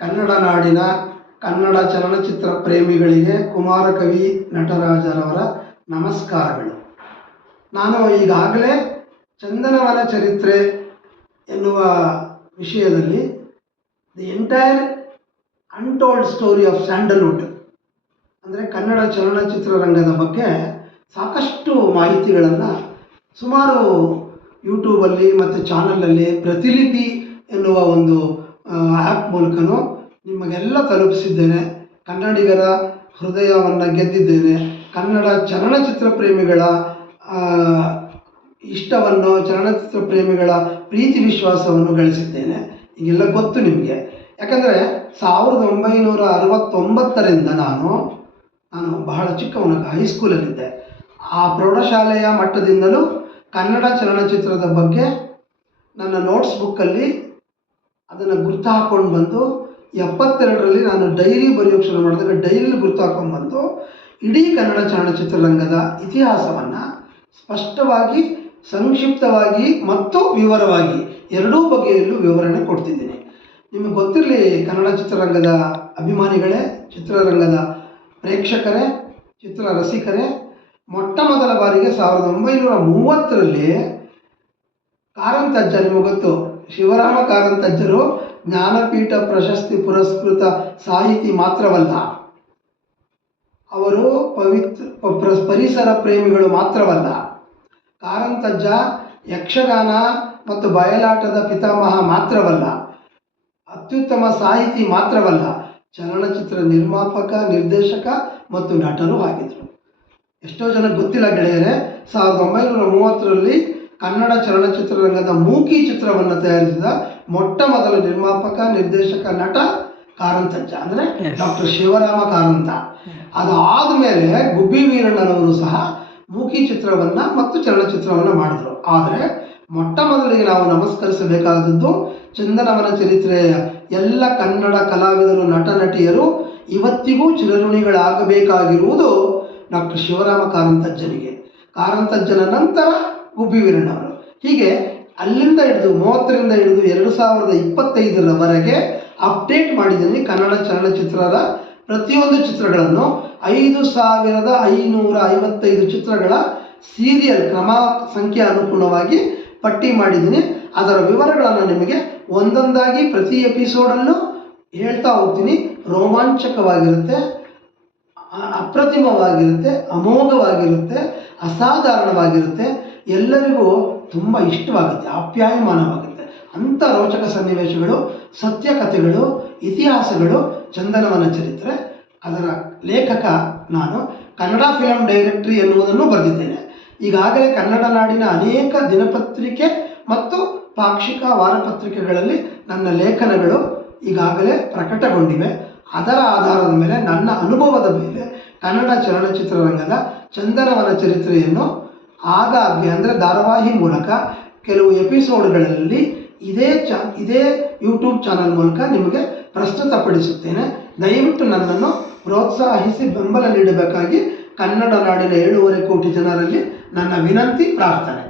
ಕನ್ನಡ ನಾಡಿನ ಕನ್ನಡ ಚಲನಚಿತ್ರ ಪ್ರೇಮಿಗಳಿಗೆ ಕುಮಾರಕವಿ ನಟರಾಜರವರ ನಮಸ್ಕಾರಗಳು. ನಾನು ಈಗಾಗಲೇ ಚಂದನವನ ಚರಿತ್ರೆ ಎನ್ನುವ ವಿಷಯದಲ್ಲಿ the entire untold story of Sandalwood ಅಂದರೆ ಕನ್ನಡ ಚಲನಚಿತ್ರರಂಗದ ಬಗ್ಗೆ ಸಾಕಷ್ಟು ಮಾಹಿತಿಗಳನ್ನು ಸುಮಾರು ಯೂಟ್ಯೂಬಲ್ಲಿ ಮತ್ತು ಚಾನಲಲ್ಲಿ ಪ್ರತಿಲಿಪಿ ಎನ್ನುವ ಒಂದು ಆ್ಯಪ್ ಮೂಲಕನೂ ನಿಮಗೆಲ್ಲ ತಲುಪಿಸಿದ್ದೇನೆ. ಕನ್ನಡಿಗರ ಹೃದಯವನ್ನು ಗೆದ್ದಿದ್ದೇನೆ. ಕನ್ನಡ ಚಲನಚಿತ್ರ ಪ್ರೇಮಿಗಳ ಇಷ್ಟವನ್ನು, ಚಲನಚಿತ್ರ ಪ್ರೇಮಿಗಳ ಪ್ರೀತಿ ವಿಶ್ವಾಸವನ್ನು ಗಳಿಸಿದ್ದೇನೆ. ಈಗೆಲ್ಲ ಗೊತ್ತು ನಿಮಗೆ. ಯಾಕಂದರೆ 1969ರಿಂದ ನಾನು ಬಹಳ ಚಿಕ್ಕವನು, ಹೈಸ್ಕೂಲಲ್ಲಿದ್ದೆ. ಆ ಪ್ರೌಢಶಾಲೆಯ ಮಟ್ಟದಿಂದಲೂ ಕನ್ನಡ ಚಲನಚಿತ್ರದ ಬಗ್ಗೆ ನನ್ನ ನೋಟ್ಸ್ ಬುಕ್ಕಲ್ಲಿ ಅದನ್ನು ಗುರ್ತು ಹಾಕ್ಕೊಂಡು ಬಂದು 72ರಲ್ಲಿ ನಾನು ಡೈರಿ ಬರೆಯೋಕ್ಕೆ ಶುರು ಮಾಡಿದಾಗ ಡೈರಿಲಿ ಗುರ್ತು ಹಾಕ್ಕೊಂಡು ಬಂದು ಇಡೀ ಕನ್ನಡ ಚಲನಚಿತ್ರರಂಗದ ಇತಿಹಾಸವನ್ನು ಸ್ಪಷ್ಟವಾಗಿ, ಸಂಕ್ಷಿಪ್ತವಾಗಿ ಮತ್ತು ವಿವರವಾಗಿ ಎರಡೂ ಬಗೆಯಲ್ಲೂ ವಿವರಣೆ ಕೊಡ್ತಿದ್ದೀನಿ. ನಿಮಗೆ ಗೊತ್ತಿರಲಿ, ಕನ್ನಡ ಚಿತ್ರರಂಗದ ಅಭಿಮಾನಿಗಳೇ, ಚಿತ್ರರಂಗದ ಪ್ರೇಕ್ಷಕರೇ, ಚಿತ್ರ ರಸಿಕರೇ, ಮೊಟ್ಟ ಮೊದಲ ಬಾರಿಗೆ 1930ರಲ್ಲಿ ಕಾರಂತಜ್ಜ, ನಿಮಗೆ ಗೊತ್ತು, ಶಿವರಾಮ ಕಾರಂತಜ್ಜರು ಜ್ಞಾನಪೀಠ ಪ್ರಶಸ್ತಿ ಪುರಸ್ಕೃತ ಸಾಹಿತಿ ಮಾತ್ರವಲ್ಲ, ಅವರು ಪರಿಸರ ಪ್ರೇಮಿಗಳು ಮಾತ್ರವಲ್ಲ. ಕಾರಂತಜ್ಜ ಯಕ್ಷಗಾನ ಮತ್ತು ಬಯಲಾಟದ ಪಿತಾಮಹ ಮಾತ್ರವಲ್ಲ, ಅತ್ಯುತ್ತಮ ಸಾಹಿತಿ ಮಾತ್ರವಲ್ಲ, ಚಲನಚಿತ್ರ ನಿರ್ಮಾಪಕ, ನಿರ್ದೇಶಕ ಮತ್ತು ನಟನೂ ಆಗಿದ್ದರು. ಎಷ್ಟೋ ಜನಕ್ಕೆ ಗೊತ್ತಿಲ್ಲ ಗೆಳೆಯರೇ, 1930ರಲ್ಲಿ ಕನ್ನಡ ಚಲನಚಿತ್ರರಂಗದ ಮೂಕಿ ಚಿತ್ರವನ್ನು ತಯಾರಿಸಿದ ಮೊಟ್ಟ ಮೊದಲ ನಿರ್ಮಾಪಕ, ನಿರ್ದೇಶಕ, ನಟ ಕಾರಂತಜ್ಜ, ಅಂದರೆ ಡಾಕ್ಟರ್ ಶಿವರಾಮ ಕಾರಂತ. ಅದಾದ ಮೇಲೆ ಗುಬ್ಬಿ ವೀರಣ್ಣನವರು ಸಹ ಮೂಕಿ ಚಿತ್ರವನ್ನು ಮತ್ತು ಚಲನಚಿತ್ರವನ್ನು ಮಾಡಿದರು. ಆದರೆ ಮೊಟ್ಟ ಮೊದಲಿಗೆ ನಾವು ನಮಸ್ಕರಿಸಬೇಕಾದದ್ದು ಚಂದನವನ ಚರಿತ್ರೆಯ ಎಲ್ಲ ಕನ್ನಡ ಕಲಾವಿದರು, ನಟ ನಟಿಯರು ಇವತ್ತಿಗೂ ಚಿರಋಣಿಗಳಾಗಬೇಕಾಗಿರುವುದು ಡಾಕ್ಟರ್ ಶಿವರಾಮ ಕಾರಂತಜ್ಜನಿಗೆ. ಕಾರಂತಜ್ಜನ ನಂತರ ಗುಬ್ಬಿ ವೀರಣ್ಣವರು. ಹೀಗೆ ಅಲ್ಲಿಂದ ಹಿಡಿದು 30ರಿಂದ ಹಿಡಿದು 2025ರವರೆಗೆ ಅಪ್ಡೇಟ್ ಮಾಡಿದ್ದೀನಿ ಕನ್ನಡ ಚಲನಚಿತ್ರದ ಪ್ರತಿಯೊಂದು ಚಿತ್ರಗಳನ್ನು. 5555 ಚಿತ್ರಗಳ ಸೀರಿಯಲ್ ಕ್ರಮ ಸಂಖ್ಯೆ ಅನುಗುಣವಾಗಿ ಪಟ್ಟಿ ಮಾಡಿದ್ದೀನಿ. ಅದರ ವಿವರಗಳನ್ನು ನಿಮಗೆ ಒಂದೊಂದಾಗಿ ಪ್ರತಿ ಎಪಿಸೋಡಲ್ಲೂ ಹೇಳ್ತಾ ಹೋಗ್ತೀನಿ. ರೋಮಾಂಚಕವಾಗಿರುತ್ತೆ, ಅಪ್ರತಿಮವಾಗಿರುತ್ತೆ, ಅಮೋಘವಾಗಿರುತ್ತೆ, ಅಸಾಧಾರಣವಾಗಿರುತ್ತೆ, ಎಲ್ಲರಿಗೂ ತುಂಬ ಇಷ್ಟವಾಗುತ್ತೆ, ಆಪ್ಯಾಯಮಾನವಾಗುತ್ತೆ. ಅಂಥ ರೋಚಕ ಸನ್ನಿವೇಶಗಳು, ಸತ್ಯ ಕಥೆಗಳು, ಇತಿಹಾಸಗಳು ಚಂದನವನ ಚರಿತ್ರೆ. ಅದರ ಲೇಖಕ ನಾನು. ಕನ್ನಡ ಫಿಲಂ ಡೈರೆಕ್ಟರಿ ಎನ್ನುವುದನ್ನು ಬರೆದಿದ್ದೇನೆ. ಈಗಾಗಲೇ ಕನ್ನಡ ನಾಡಿನ ಅನೇಕ ದಿನಪತ್ರಿಕೆ ಮತ್ತು ಪಾಕ್ಷಿಕ ವಾರಪತ್ರಿಕೆಗಳಲ್ಲಿ ನನ್ನ ಲೇಖನಗಳು ಈಗಾಗಲೇ ಪ್ರಕಟಗೊಂಡಿವೆ. ಅದರ ಆಧಾರದ ಮೇಲೆ, ನನ್ನ ಅನುಭವದ ಮೇಲೆ ಕನ್ನಡ ಚಲನಚಿತ್ರರಂಗದ ಚಂದನವನ ಚರಿತ್ರೆಯನ್ನು ಆಗಾಗ್ಗೆ, ಅಂದರೆ ಧಾರಾವಾಹಿ ಮೂಲಕ, ಕೆಲವು ಎಪಿಸೋಡ್ಗಳಲ್ಲಿ ಇದೇ ಯೂಟ್ಯೂಬ್ ಚಾನಲ್ ಮೂಲಕ ನಿಮಗೆ ಪ್ರಸ್ತುತಪಡಿಸುತ್ತೇನೆ. ದಯವಿಟ್ಟು ನನ್ನನ್ನು ಪ್ರೋತ್ಸಾಹಿಸಿ ಬೆಂಬಲ ನೀಡಬೇಕಾಗಿ ಕನ್ನಡ ನಾಡಿನ 7.5 ಕೋಟಿ ಜನರಲ್ಲಿ ನನ್ನ ವಿನಂತಿ, ಪ್ರಾರ್ಥನೆ.